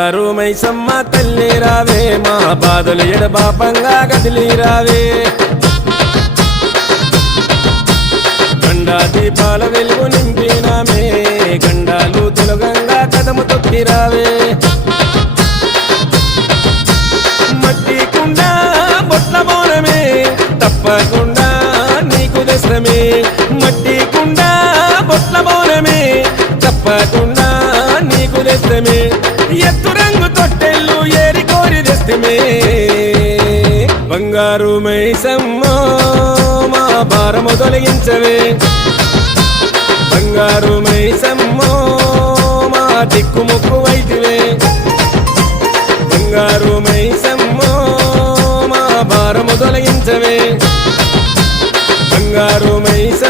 బంగారు మైసమ్మ తల్లి రావే మా బాధలు ఎడబాపంగా కదిలి రావే గండా దీపాల వెలుగు నింపినామే గండాలు తొలగంగా కదము తొక్కి రావే మట్టి కుండ బొట్ల మౌనమే తప్పకుండా నీకు దశమే మట్టి కుండ బొట్ల మౌనమే తప్పకుండా నీకు దశమే ఎత్తు రంగు తొట్టెళ్ళు ఏరి కోరి దశమే బంగారు మైసమ్మ మా భారము తొలగించవే బంగారు మైసమ్మ మా దిక్కుముక్కు వైతివే బంగారు మైసమ్మ మా భారము తొలగించవే బంగారు మైసమ్మ